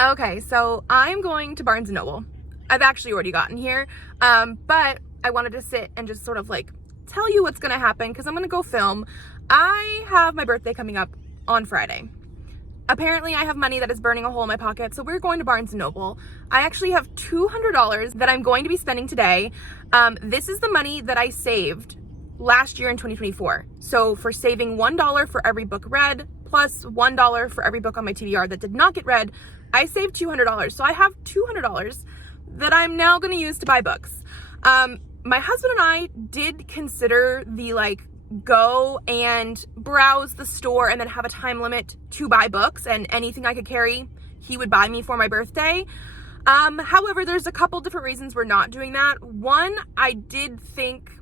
Okay, so I'm going to Barnes & Noble. I've actually already gotten here, but I wanted to sit and just sort of like tell you what's gonna happen because I'm gonna go film. I have my birthday coming up on Friday. Apparently I have money that is burning a hole in my pocket, so we're going to Barnes & Noble. I actually have $200 that I'm going to be spending today. This is the money that I saved last year in 2024. So for saving $1 for every book read, plus $1 for every book on my TBR that did not get read, I saved $200. So I have $200 that I'm now going to use to buy books. My husband and I did consider the go and browse the store and then have a time limit to buy books, and anything I could carry, he would buy me for my birthday. However, there's a couple different reasons we're not doing that. One, I did think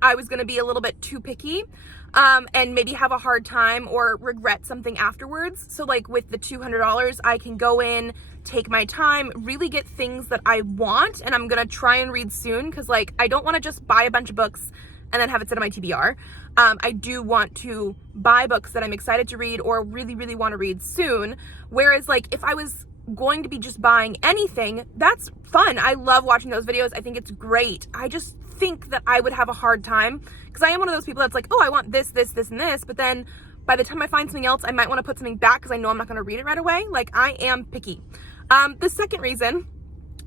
I was going to be a little bit too picky, and maybe have a hard time or regret something afterwards. So with the $200, I can go in, take my time, really get things that I want, and I'm going to try and read soon because I don't want to just buy a bunch of books and then have it sit on my TBR. I do want to buy books that I'm excited to read or really, really want to read soon. Whereas if I was going to be just buying anything, that's fun. I love watching those videos. I think it's great. I just think that I would have a hard time because I am one of those people that's oh, I want this, this, this, and this. But then by the time I find something else, I might want to put something back because I know I'm not going to read it right away. I am picky. The second reason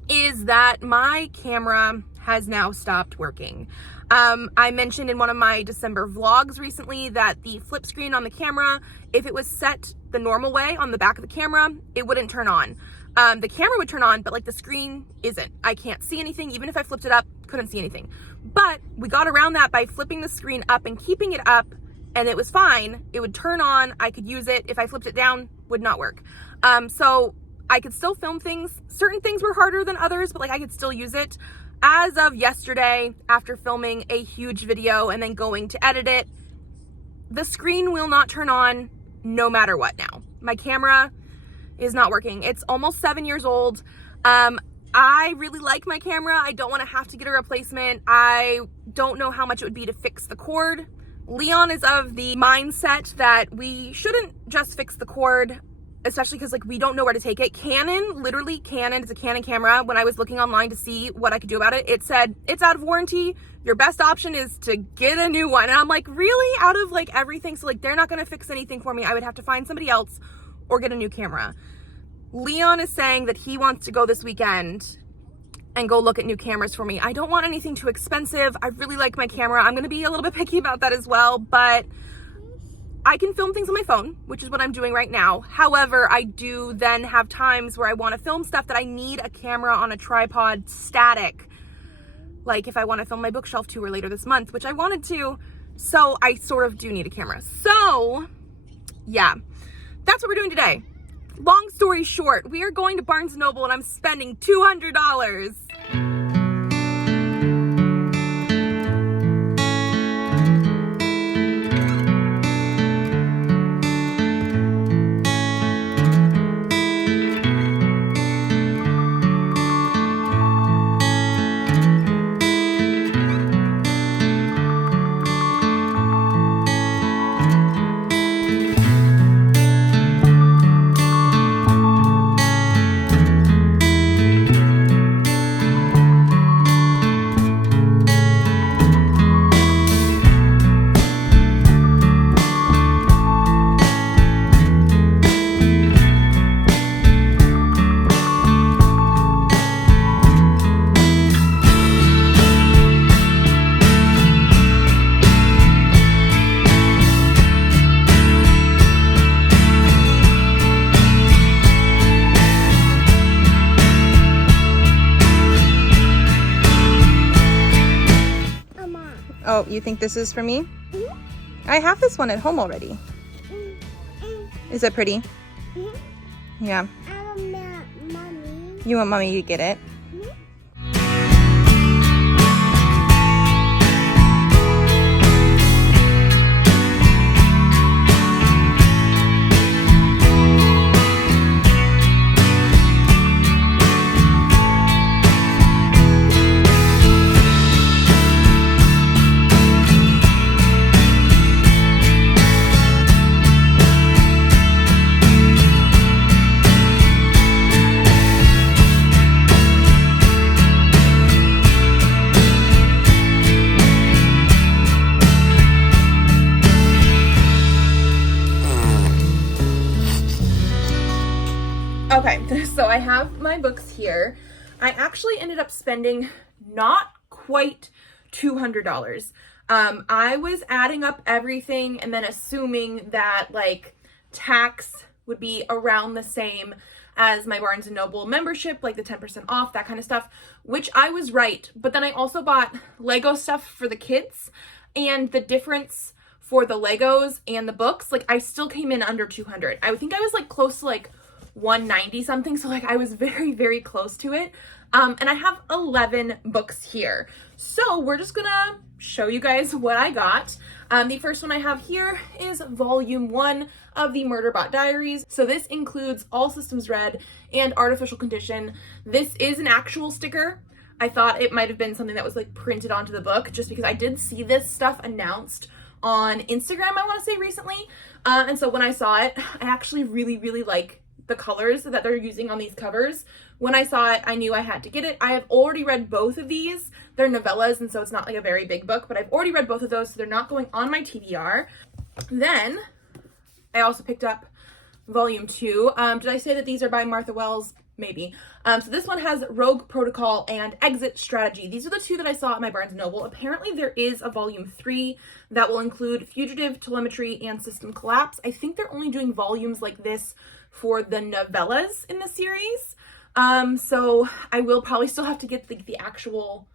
is that my camera has now stopped working. I mentioned in one of my December vlogs recently that the flip screen on the camera, if it was set the normal way on the back of the camera, it wouldn't turn on. The camera would turn on, but the screen isn't. I can't see anything. Even if I flipped it up, couldn't see anything. But we got around that by flipping the screen up and keeping it up, and it was fine. It would turn on. I could use it. If I flipped it down, would not work. So I could still film things. Certain things were harder than others, but I could still use it. As of yesterday, after filming a huge video and then going to edit it, the screen will not turn on no matter what now. My camera is not working. It's almost 7 years old. I really like my camera. I don't want to have to get a replacement. I don't know how much it would be to fix the cord. Leon is of the mindset that we shouldn't just fix the cord, especially because we don't know where to take it. Canon, literally Canon, it's a Canon camera. When I was looking online to see what I could do about it, it said it's out of warranty. Your best option is to get a new one. And I'm really? Out of everything? So they're not going to fix anything for me. I would have to find somebody else or get a new camera. Leon is saying that he wants to go this weekend and go look at new cameras for me. I don't want anything too expensive. I really like my camera. I'm going to be a little bit picky about that as well, but I can film things on my phone, which is what I'm doing right now. However, I do then have times where I want to film stuff that I need a camera on a tripod static. If I want to film my bookshelf tour later this month, which I wanted to. So I sort of do need a camera. So yeah, that's what we're doing today. Long story short, we are going to Barnes & Noble and I'm spending $200. Oh, you think this is for me? Mm-hmm. I have this one at home already. Mm-hmm. Is it pretty? Mm-hmm. Yeah. I want mommy. You want mommy to get it? Okay, so I have my books here. I actually ended up spending not quite $200. I was adding up everything and then assuming that like tax would be around the same as my Barnes & Noble membership, like the 10% off, that kind of stuff, which I was right. But then I also bought Lego stuff for the kids, and the difference for the Legos and the books, like I still came in under 200. I think I was like close to like 190 something. So like I was very, very close to it. And I have 11 books here. So we're just gonna show you guys what I got. The first one I have here is volume 1 of the Murderbot Diaries. So this includes All Systems Red and Artificial Condition. This is an actual sticker. I thought it might have been something that was like printed onto the book, just because I did see this stuff announced on Instagram, I want to say recently. And so when I saw it, I actually really, really like the colors that they're using on these covers. When I saw it, I knew I had to get it. I have already read both of these. They're novellas, and so it's not like a very big book, but I've already read both of those, so they're not going on my TBR. Then I also picked up volume 2. Did I say that these are by Martha Wells? Maybe. So this one has Rogue Protocol and Exit Strategy. These are the two that I saw at my Barnes & Noble. Apparently there is a volume 3 that will include Fugitive, Telemetry, and System Collapse. I think they're only doing volumes like this for the novellas in the series. So I will probably still have to get the actual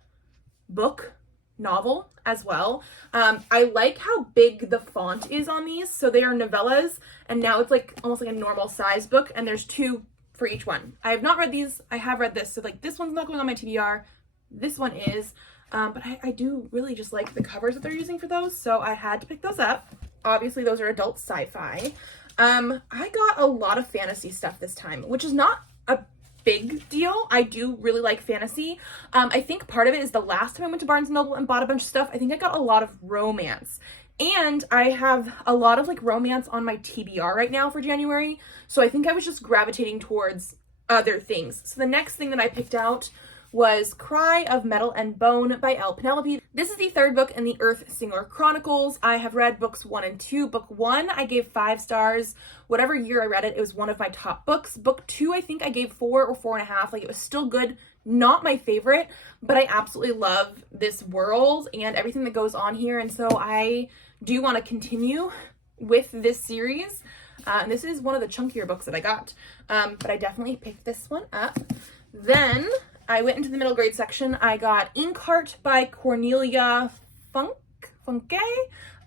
book novel as well. I like how big the font is on these. So they are novellas, and now it's like almost like a normal size book, and there's 2 for each one. I have not read these. I have read this. So like this one's not going on my TBR. This one is. But I do really just like the covers that they're using for those. So I had to pick those up. Obviously those are adult sci-fi. I got a lot of fantasy stuff this time, which is not a big deal. I do really like fantasy. I think part of it is the last time I went to Barnes & Noble and bought a bunch of stuff, I think I got a lot of romance. And I have a lot of like romance on my TBR right now for January. So I think I was just gravitating towards other things. So the next thing that I picked out was Cry of Metal and Bone by L. Penelope. This is the 3rd book in the Earth Singer Chronicles. I have read books 1 and 2. Book 1, I gave 5 stars. Whatever year I read it, it was one of my top books. Book 2, I think I gave 4 or 4.5. Like it was still good. Not my favorite, but I absolutely love this world and everything that goes on here. And so I do want to continue with this series. And this is one of the chunkier books that I got. But I definitely picked this one up. Then I went into the middle grade section. I got Inkheart by Cornelia Funke.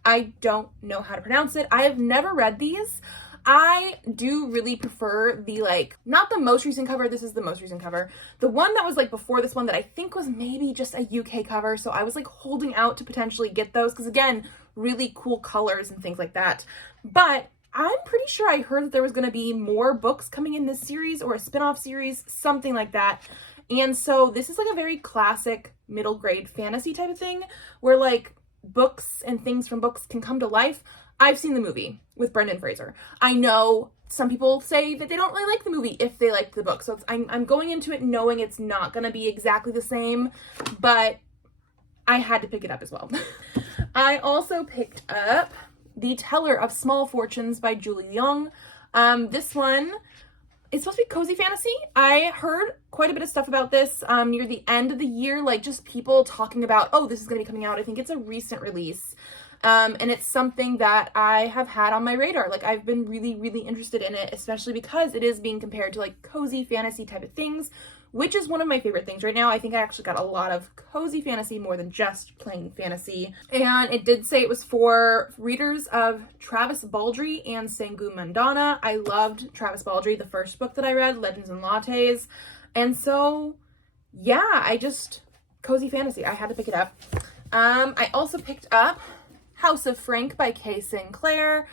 I don't know how to pronounce it. I have never read these. I do really prefer the like, not the most recent cover. This is the most recent cover. The one that was like before this one that I think was maybe just a UK cover. So I was like holding out to potentially get those because again, really cool colors and things like that. But I'm pretty sure I heard that there was going to be more books coming in this series or a spin-off series, something like that. And so this is like a very classic middle grade fantasy type of thing where like books and things from books can come to life. I've seen the movie with Brendan Fraser. I know some people say that they don't really like the movie if they liked the book. So I'm going into it knowing it's not going to be exactly the same, but I had to pick it up as well. I also picked up The Teller of Small Fortunes by Julie Young. This one, it's supposed to be cozy fantasy. I heard quite a bit of stuff about this near the end of the year, like just people talking about, oh, this is going to be coming out. I think it's a recent release. And it's something that I have had on my radar. Like I've been really, really interested in it, especially because it is being compared to like cozy fantasy type of things, which is one of my favorite things right now. I think I actually got a lot of cozy fantasy more than just plain fantasy. And it did say it was for readers of Travis Baldree and Sangu Mandana. I loved Travis Baldree, the first book that I read, Legends and Lattes. And so, yeah, cozy fantasy. I had to pick it up. I also picked up House of Frank by Kay Sinclair.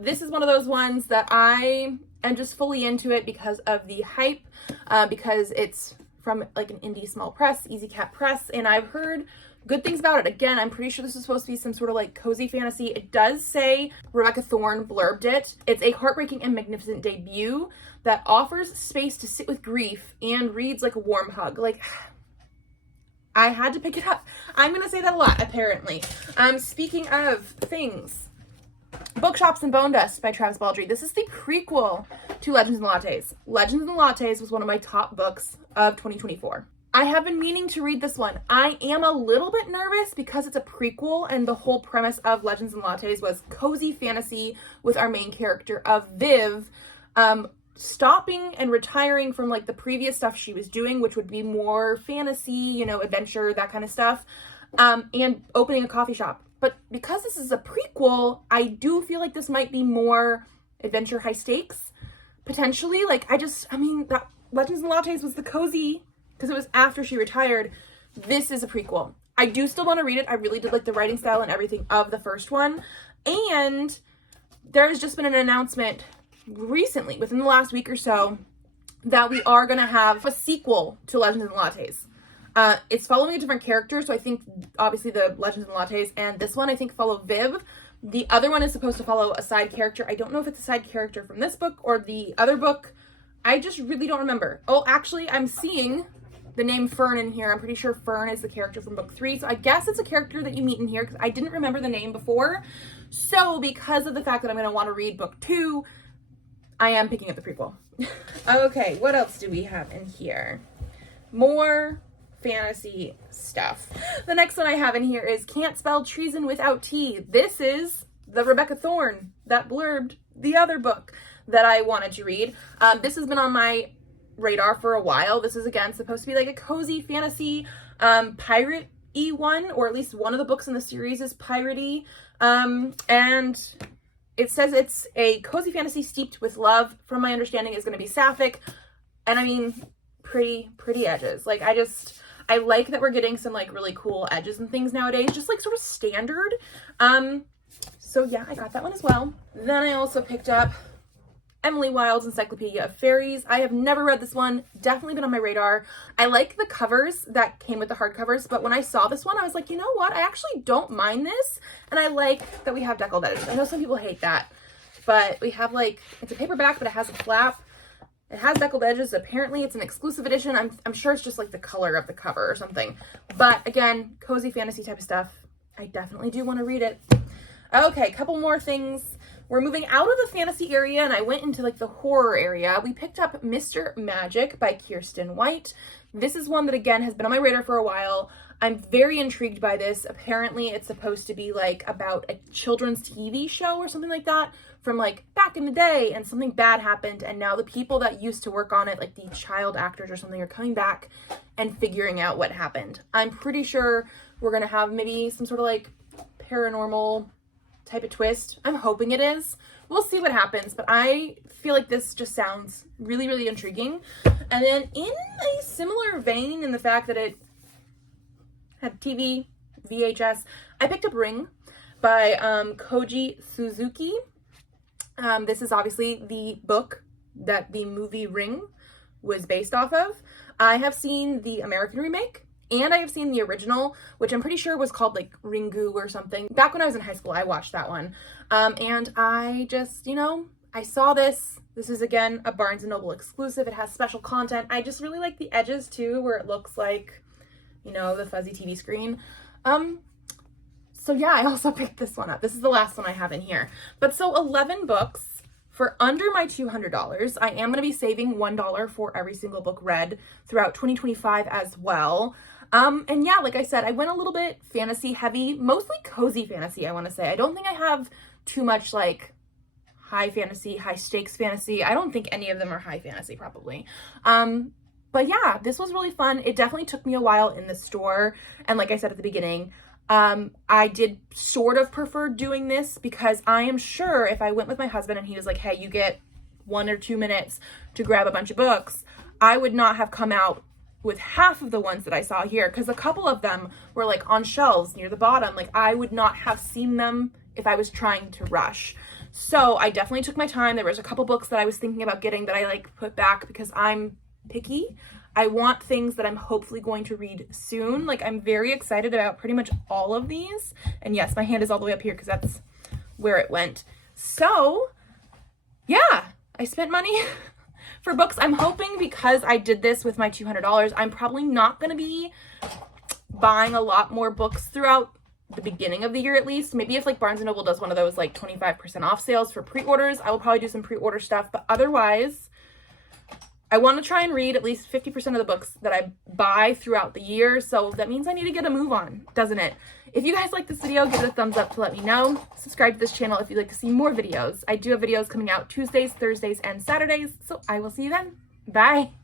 This is one of those ones that I am just fully into it because of the hype, because it's from like an indie small press, Easy Cat Press, and I've heard good things about it. Again, I'm pretty sure this is supposed to be some sort of like cozy fantasy. It does say Rebecca Thorne blurbed it. It's a heartbreaking and magnificent debut that offers space to sit with grief and reads like a warm hug. Like, I had to pick it up. I'm going to say that a lot, apparently. Speaking of things Bookshops Bonedust by Travis Baldree. This is the prequel to Legends and Lattes. Legends and Lattes was one of my top books of 2024. I have been meaning to read this one. I am a little bit nervous because it's a prequel, and the whole premise of Legends and Lattes was cozy fantasy with our main character of Viv stopping and retiring from like the previous stuff she was doing, which would be more fantasy, you know, adventure, that kind of stuff, and opening a coffee shop. But because this is a prequel, I do feel like this might be more adventure, high stakes, potentially. Like, that Legends and Lattes was the cozy, because it was after she retired. This is a prequel. I do still want to read it. I really did like the writing style and everything of the first one. And there has just been an announcement recently, within the last week or so, that we are going to have a sequel to Legends and Lattes. It's following a different character, so I think obviously the Legends and Lattes and this one I think follow Viv. The other one is supposed to follow a side character. I don't know if it's a side character from this book or the other book. I just really don't remember. Oh, actually, I'm seeing the name Fern in here. I'm pretty sure Fern is the character from book 3, so I guess it's a character that you meet in here because I didn't remember the name before. So because of the fact that I'm going to want to read book 2, I am picking up the prequel. Okay, what else do we have in here? More fantasy stuff. The next one I have in here is Can't Spell Treason Without T. This is the Rebecca Thorne that blurbed the other book that I wanted to read. This has been on my radar for a while. This is again supposed to be like a cozy fantasy pirate-y one, or at least one of the books in the series is piratey. And it says it's a cozy fantasy steeped with love. From my understanding, is going to be sapphic, and I mean pretty edges. Like, I like that we're getting some like really cool edges and things nowadays, just like sort of standard. So yeah, I got that one as well. Then I also picked up Emily Wilde's Encyclopedia of Faeries. I have never read this one, definitely been on my radar. I like the covers that came with the hardcovers, but when I saw this one, I was like, you know what? I actually don't mind this, and I like that we have deckled edges. I know some people hate that, but we have like, it's a paperback, but it has a flap. It has deckled edges. Apparently it's an exclusive edition. I'm sure it's just like the color of the cover or something. But again, cozy fantasy type of stuff. I definitely do want to read it. Okay, a couple more things. We're moving out of the fantasy area and I went into like the horror area. We picked up Mr. Magic by Kirsten White. This is one that again has been on my radar for a while. I'm very intrigued by this. Apparently it's supposed to be like about a children's TV show or something like that from like back in the day, and something bad happened, and now the people that used to work on it, like the child actors or something, are coming back and figuring out what happened. I'm pretty sure we're gonna have maybe some sort of like paranormal type of twist. I'm hoping it is. We'll see what happens, but I feel like this just sounds really intriguing. And then in a similar vein, in the fact that it had TV, VHS, I picked up Ring by Koji Suzuki. This is obviously the book that the movie Ring was based off of. I have seen the American remake, and I have seen the original, which I'm pretty sure was called like Ringu or something. Back when I was in high school, I watched that one. And I just, I saw this. This is, again, a Barnes & Noble exclusive. It has special content. I just really like the edges, too, where it looks like, the fuzzy TV screen. So yeah, I also picked this one up. This is the last one I have in here. But so 11 books for under my $200. I am going to be saving $1 for every single book read throughout 2025 as well. And yeah, like I said, I went a little bit fantasy heavy, mostly cozy fantasy, I want to say. I don't think I have too much like high fantasy, high stakes fantasy. I don't think any of them are high fantasy probably. But yeah, this was really fun. It definitely took me a while in the store. And like I said at the beginning, I did sort of prefer doing this because I am sure if I went with my husband and he was like, hey, you get 1 or 2 minutes to grab a bunch of books, I would not have come out with half of the ones that I saw here, because a couple of them were like on shelves near the bottom. Like I would not have seen them if I was trying to rush. So I definitely took my time. There was a couple books that I was thinking about getting that I like put back because I'm picky. I want things that I'm hopefully going to read soon. Like I'm very excited about pretty much all of these. And yes, my hand is all the way up here because that's where it went. So yeah, I spent money for books. I'm hoping because I did this with my $200, I'm probably not going to be buying a lot more books throughout the beginning of the year at least. Maybe if like Barnes & Noble does one of those like 25% off sales for pre-orders, I will probably do some pre-order stuff. But otherwise, I want to try and read at least 50% of the books that I buy throughout the year. So that means I need to get a move on, doesn't it? If you guys like this video, give it a thumbs up to let me know. Subscribe to this channel if you'd like to see more videos. I do have videos coming out Tuesdays, Thursdays, and Saturdays. So I will see you then. Bye.